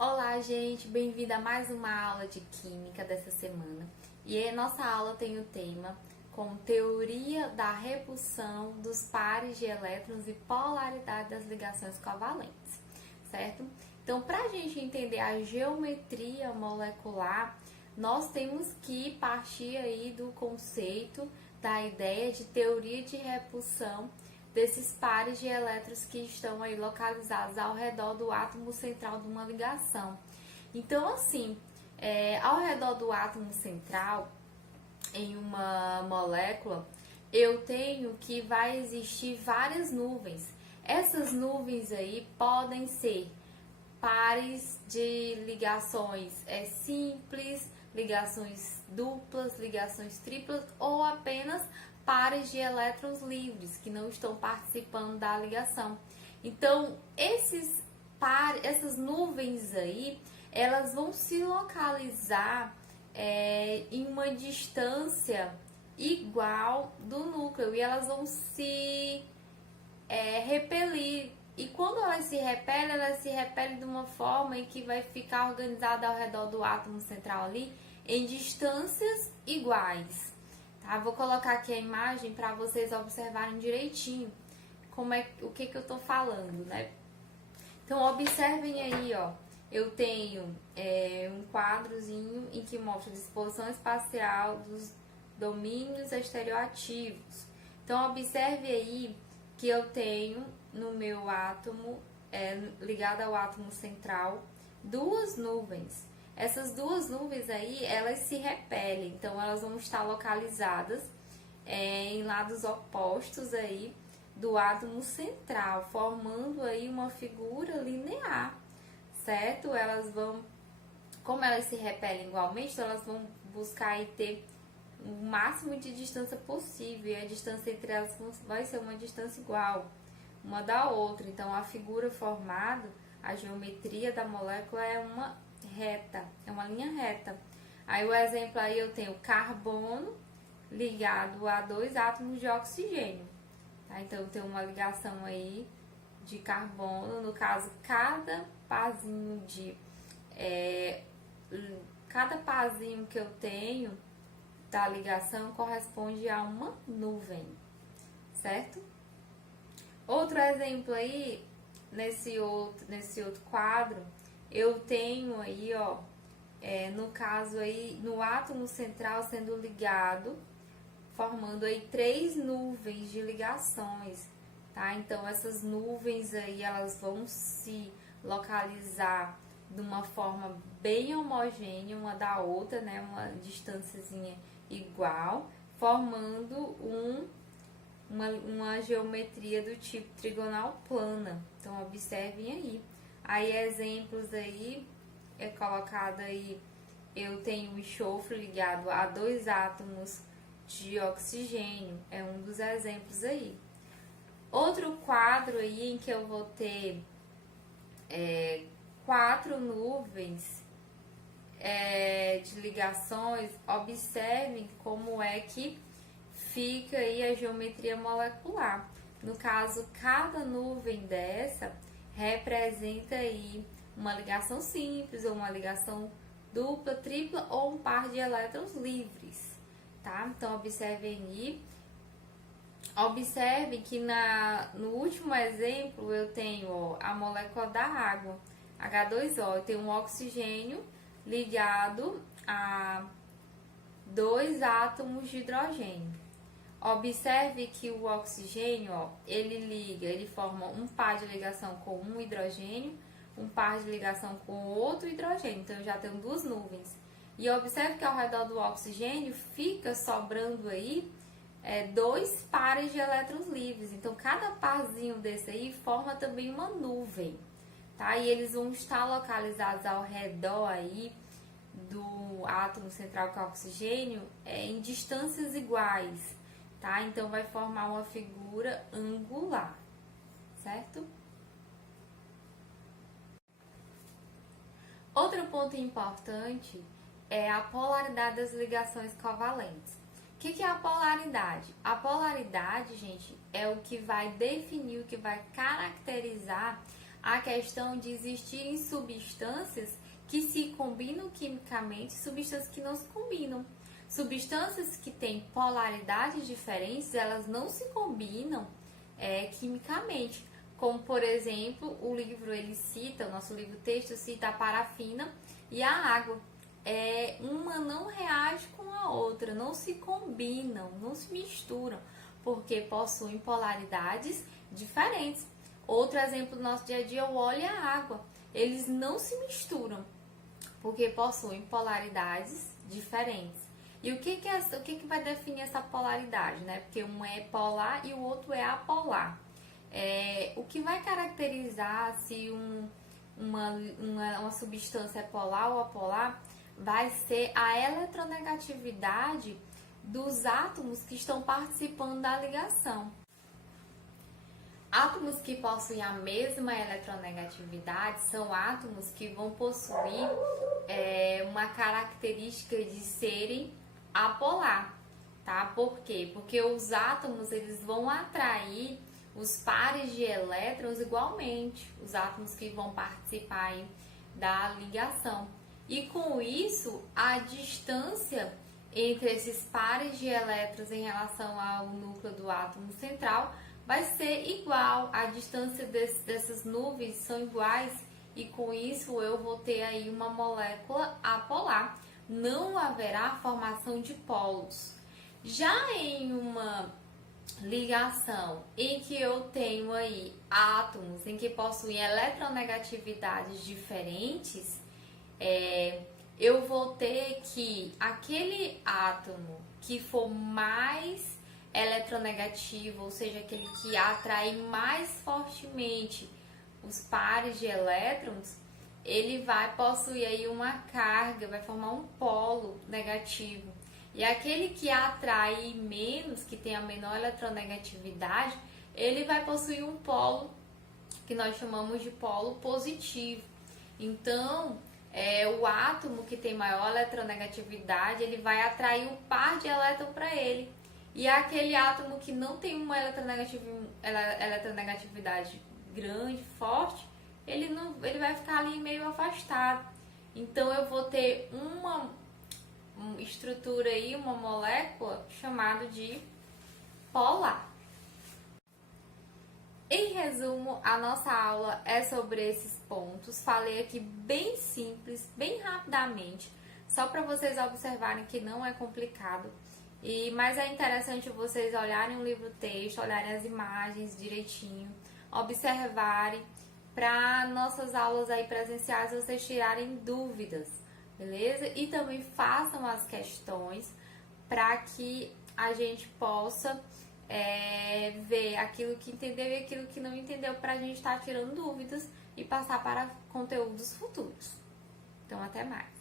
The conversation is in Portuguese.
Olá, gente, bem-vinda a mais uma aula de Química dessa semana. E a nossa aula tem o tema com teoria da repulsão dos pares de elétrons e polaridade das ligações covalentes, certo? Então, para a gente entender a geometria molecular, nós temos que partir aí do conceito, da ideia de teoria de repulsão desses pares de elétrons que estão aí localizados ao redor do átomo central de uma ligação. Então, assim, ao redor do átomo central, em uma molécula, eu tenho que vai existir várias nuvens. Essas nuvens aí podem ser pares de ligações simples, ligações duplas, ligações triplas ou apenas pares de elétrons livres que não estão participando da ligação. Então, essas nuvens aí, elas vão se localizar em uma distância igual do núcleo e elas vão se repelir. E quando elas se repelem de uma forma em que vai ficar organizada ao redor do átomo central ali em distâncias iguais. Tá? Vou colocar aqui a imagem para vocês observarem direitinho o que eu tô falando, né? Então, observem aí, ó. Eu tenho um quadrozinho em que mostra a disposição espacial dos domínios estereoativos. Então, observe aí que eu tenho no meu átomo, ligado ao átomo central, duas nuvens. Essas duas nuvens aí, elas se repelem, então elas vão estar localizadas em lados opostos aí do átomo central, formando aí uma figura linear, certo? Como elas se repelem igualmente, então elas vão buscar aí ter o máximo de distância possível, e a distância entre elas vai ser uma distância igual uma da outra. Então, a figura formada, a geometria da molécula é uma reta, é uma linha reta. Aí, o exemplo aí eu tenho carbono ligado a dois átomos de oxigênio. Tá? Então, eu tenho uma ligação aí de carbono, no caso, cada parzinho que eu tenho da ligação corresponde a uma nuvem, certo? Outro exemplo aí, nesse outro quadro, eu tenho aí, ó, no caso aí, no átomo central sendo ligado, formando aí 3 nuvens de ligações, tá? Então, essas nuvens aí, elas vão se localizar de uma forma bem homogênea uma da outra, né? Uma distânciazinha igual, formando uma geometria do tipo trigonal plana. Então, observem aí. Aí, exemplos aí, colocado aí, eu tenho o enxofre ligado a dois átomos de oxigênio. É um dos exemplos aí. Outro quadro aí em que eu vou ter 4 nuvens de ligações, observem como é que fica aí a geometria molecular. No caso, cada nuvem dessa representa aí uma ligação simples, ou uma ligação dupla, tripla, ou um par de elétrons livres, tá? Então, observem aí. Observe que no último exemplo eu tenho a molécula da água, H2O, eu tenho um oxigênio ligado a 2 átomos de hidrogênio. Observe que o oxigênio, ó, ele forma um par de ligação com um hidrogênio, um par de ligação com outro hidrogênio, então eu já tenho 2 nuvens. E observe que ao redor do oxigênio fica sobrando aí 2 pares de elétrons livres. Então, cada parzinho desse aí forma também uma nuvem, tá? E eles vão estar localizados ao redor aí do átomo central que é o oxigênio em distâncias iguais, tá? Então, vai formar uma figura angular, certo? Outro ponto importante é a polaridade das ligações covalentes. O que é a polaridade? A polaridade, gente, é o que vai definir, o que vai caracterizar a questão de existirem substâncias que se combinam quimicamente e substâncias que não se combinam. Substâncias que têm polaridades diferentes, elas não se combinam quimicamente. Como, por exemplo, o livro ele cita, o nosso livro texto cita a parafina e a água. Uma não reage com a outra, não se combinam, não se misturam, porque possuem polaridades diferentes. Outro exemplo do nosso dia a dia é o óleo e a água. Eles não se misturam, porque possuem polaridades diferentes. E o que vai definir essa polaridade, né? Porque um é polar e o outro é apolar. O que vai caracterizar se uma substância é polar ou apolar vai ser a eletronegatividade dos átomos que estão participando da ligação. Átomos que possuem a mesma eletronegatividade são átomos que vão possuir uma característica de serem apolar, tá? Por quê? Porque os átomos eles vão atrair os pares de elétrons igualmente, os átomos que vão participar aí da ligação. E com isso, a distância entre esses pares de elétrons em relação ao núcleo do átomo central vai ser igual, a distância dessas nuvens são iguais e com isso eu vou ter aí uma molécula apolar. Não haverá formação de polos. Já em uma ligação em que eu tenho aí átomos em que possuem eletronegatividades diferentes, eu vou ter que aquele átomo que for mais eletronegativo, ou seja, aquele que atrai mais fortemente os pares de elétrons, ele vai possuir aí uma carga, vai formar um polo negativo. E aquele que atrai menos, que tem a menor eletronegatividade, ele vai possuir um polo que nós chamamos de polo positivo. Então, o átomo que tem maior eletronegatividade, ele vai atrair um par de elétrons para ele. E aquele átomo que não tem uma eletronegatividade grande, forte, ele vai ficar ali meio afastado. Então eu vou ter uma estrutura aí, uma molécula chamada de polar. Em resumo, a nossa aula é sobre esses pontos. Falei aqui bem simples, bem rapidamente, só para vocês observarem que não é complicado. Mas é interessante vocês olharem o livro-texto, olharem as imagens direitinho, observarem, para nossas aulas aí presenciais vocês tirarem dúvidas, beleza? E também façam as questões para que a gente possa ver aquilo que entendeu e aquilo que não entendeu, para a gente estar tirando dúvidas e passar para conteúdos futuros. Então, até mais!